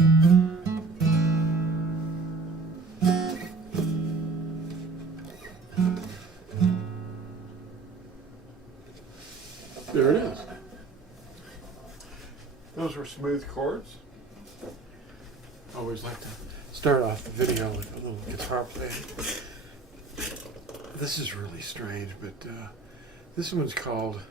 There it is. Those were smooth chords. I always like to start off the video with a little guitar playing. This is really strange, but this one's called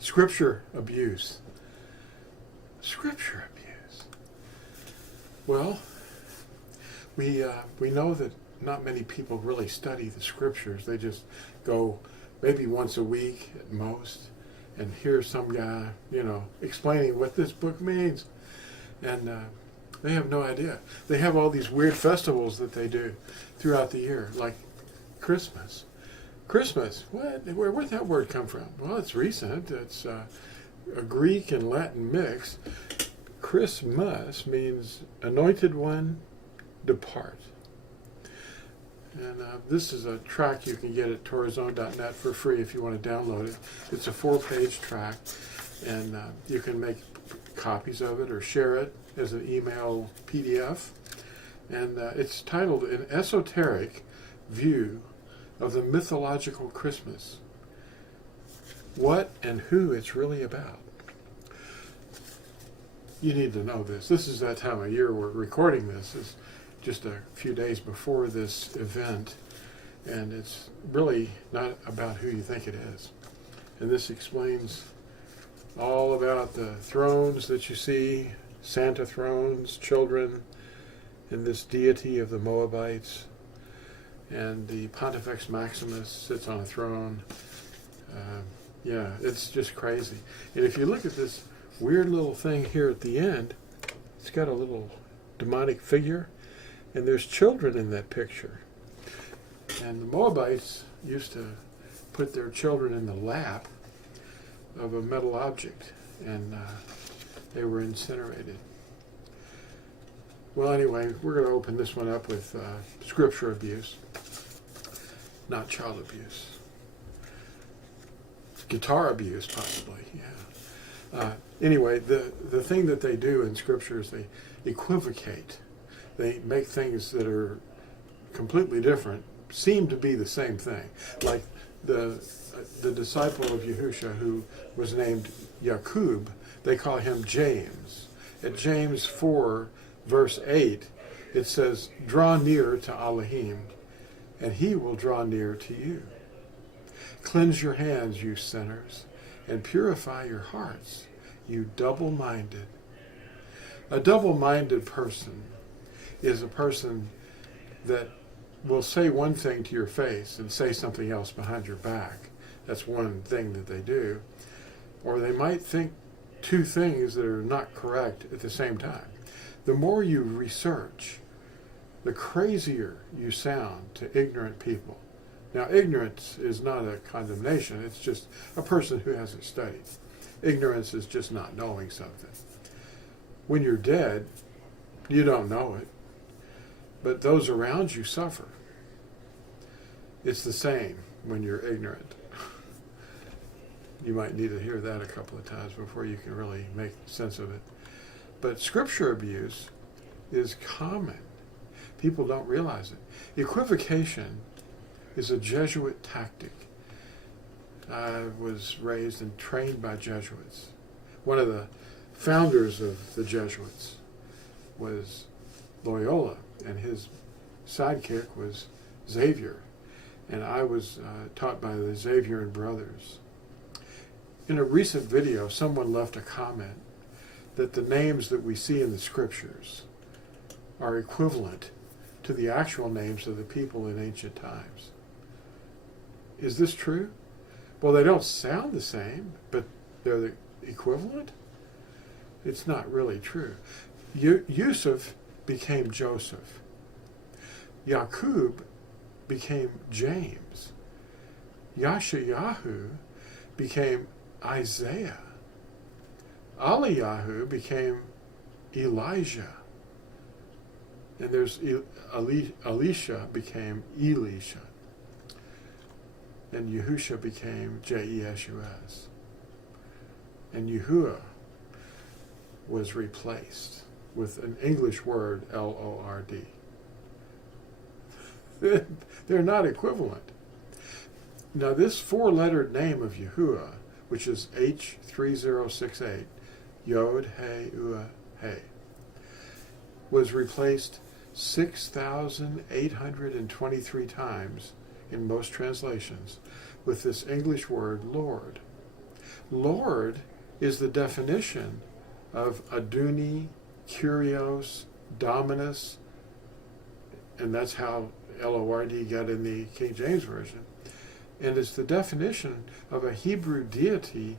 Scripture Abuse. Scripture Abuse. Well, we know that not many people really study the Scriptures. They just go maybe once a week at most and hear some guy, explaining what this book means. And they have no idea. They have all these weird festivals that they do throughout the year, like Christmas. Christmas, what? Where'd that word come from? Well, it's recent. It's a Greek and Latin mix. Christmas means anointed one, depart. And this is a track you can get at torazone.net for free if you want to download it. It's a 4-page track, and you can make copies of it or share it as an email PDF. And it's titled An Esoteric View of the Mythological Christmas. What and who it's really about. You need to know this. This is that time of year we're recording this. It's just a few days before this event, and it's really not about who you think it is. And this explains all about the thrones that you see, Santa thrones, children, and this deity of the Moabites, and the Pontifex Maximus sits on a throne. Yeah, it's just crazy. And if you look at this weird little thing here at the end, it's got a little demonic figure, and there's children in that picture. And the Moabites used to put their children in the lap of a metal object, and they were incinerated. Well, anyway, we're going to open this one up with scripture abuse, not child abuse. Guitar abuse, possibly, yeah. Anyway, the thing that they do in Scripture is they equivocate. They make things that are completely different seem to be the same thing. Like the disciple of Yahusha who was named Yakub, they call him James. At James 4, verse 8, it says, "Draw near to Elohim, and he will draw near to you. Cleanse your hands, you sinners, and purify your hearts, you double-minded." A double-minded person is a person that will say one thing to your face and say something else behind your back. That's one thing that they do. Or they might think two things that are not correct at the same time. The more you research, the crazier you sound to ignorant people. Now, ignorance is not a condemnation. It's just a person who hasn't studied. Ignorance is just not knowing something. When you're dead, you don't know it, but those around you suffer. It's the same when you're ignorant. You might need to hear that a couple of times before you can really make sense of it. But scripture abuse is common. People don't realize it. Equivocation is a Jesuit tactic. I was raised and trained by Jesuits. One of the founders of the Jesuits was Loyola, and his sidekick was Xavier. And I was taught by the Xavier brothers. In a recent video, someone left a comment that the names that we see in the scriptures are equivalent to the actual names of the people in ancient times. Is this true? Well, they don't sound the same, but they're the equivalent? It's not really true. Yusuf became Joseph. Yakub became James. Yashayahu became Isaiah. Eliyahu became Elijah. And there's Elisha became Elisha. And Yahusha became Jeshuas. And Yahuwah was replaced. with an English word, Lord. They're not equivalent. Now this four-lettered name of Yahuwah, which is H3068, Yod, He, Ua, He, was replaced 6,823 times in most translations with this English word, Lord. Lord is the definition of Aduni, Kyrios, Dominus, and that's how Lord got in the King James Version. And it's the definition of a Hebrew deity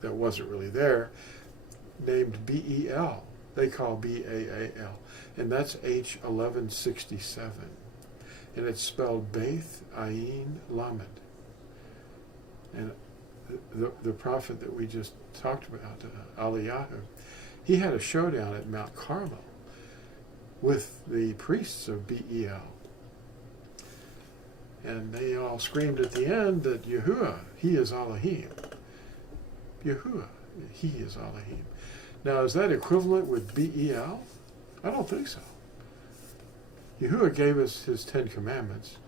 that wasn't really there, named Bel. They call Baal. And that's H1167. And it's spelled Beth Ayin Lamed. And the prophet that we just talked about, Eliyahu, he had a showdown at Mount Carmel with the priests of Bel. And they all screamed at the end that Yahuwah, he is Elohim. Yahuwah, he is Elohim. Now, is that equivalent with Bel? I don't think so. Yahuwah gave us his 10 Commandments.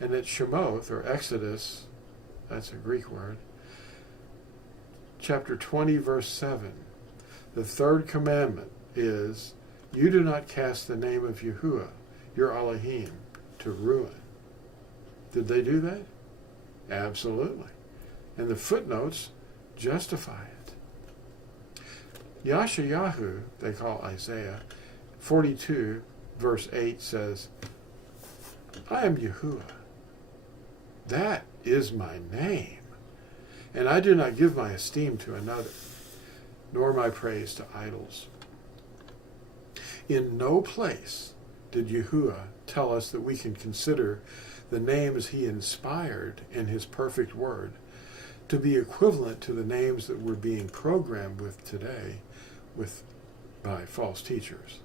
And at Shemoth, or Exodus, that's a Greek word, chapter 20, verse 7, the third commandment is, you do not cast the name of Yahuwah, your Elohim, to ruin. Did they do that? Absolutely. And the footnotes justify it. Yashayahu, they call Isaiah, 42, verse 8 says, I am Yahuwah. That is my name. And I do not give my esteem to another, nor my praise to idols. In no place did Yahuwah tell us that we can consider the names he inspired in his perfect word to be equivalent to the names that we're being programmed with today by false teachers.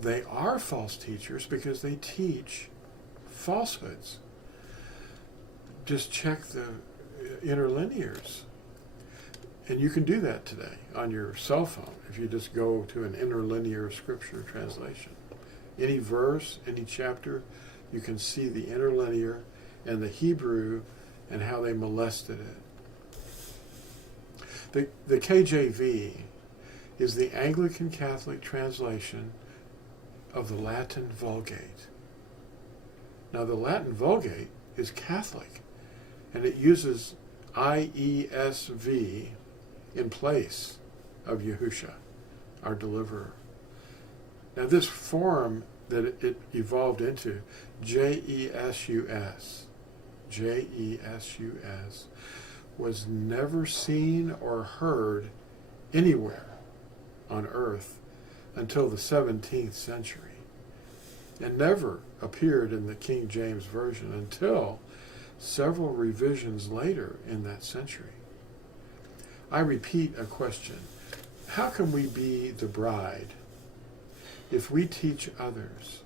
They are false teachers because they teach falsehoods. Just check the interlinears. And you can do that today on your cell phone if you just go to an interlinear scripture translation. Any verse, any chapter, you can see the interlinear and the Hebrew and how they molested it. The KJV is the Anglican Catholic translation of the Latin Vulgate. Now the Latin Vulgate is Catholic, and it uses IESV in place of Yahusha, our deliverer. Now this form that it evolved into, JESUS, was never seen or heard anywhere on earth until the 17th century, and never appeared in the King James Version until several revisions later in that century. I repeat a question. How can we be the bride if we teach others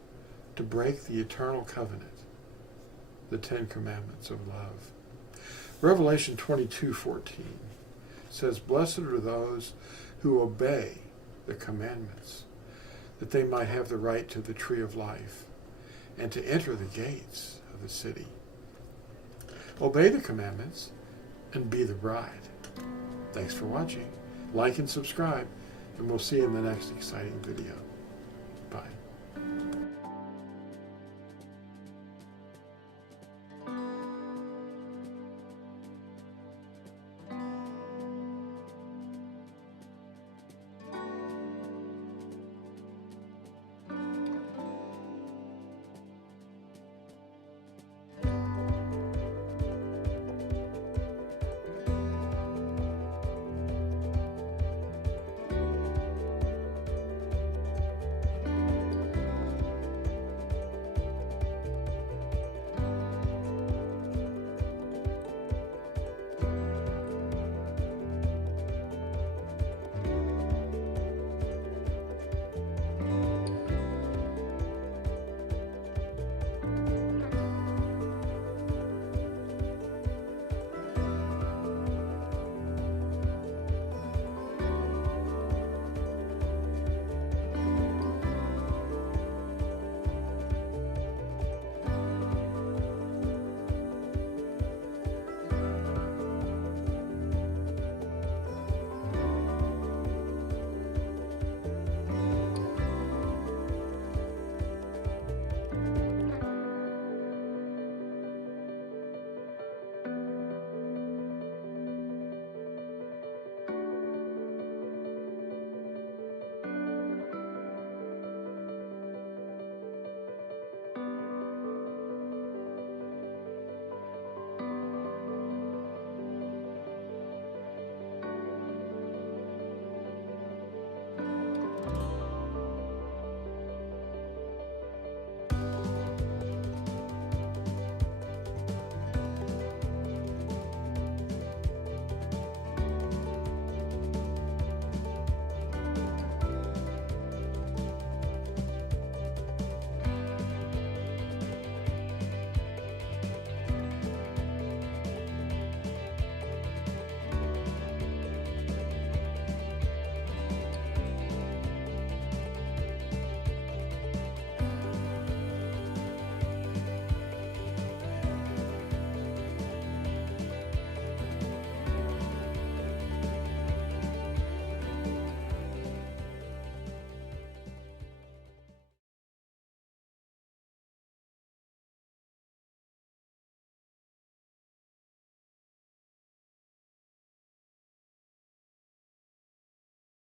to break the eternal covenant, the 10 Commandments of love? Revelation 22:14 says, blessed are those who obey the commandments, that they might have the right to the tree of life and to enter the gates of the city. Obey the commandments and be the bride. Thanks for watching. Like and subscribe, and we'll see you in the next exciting video.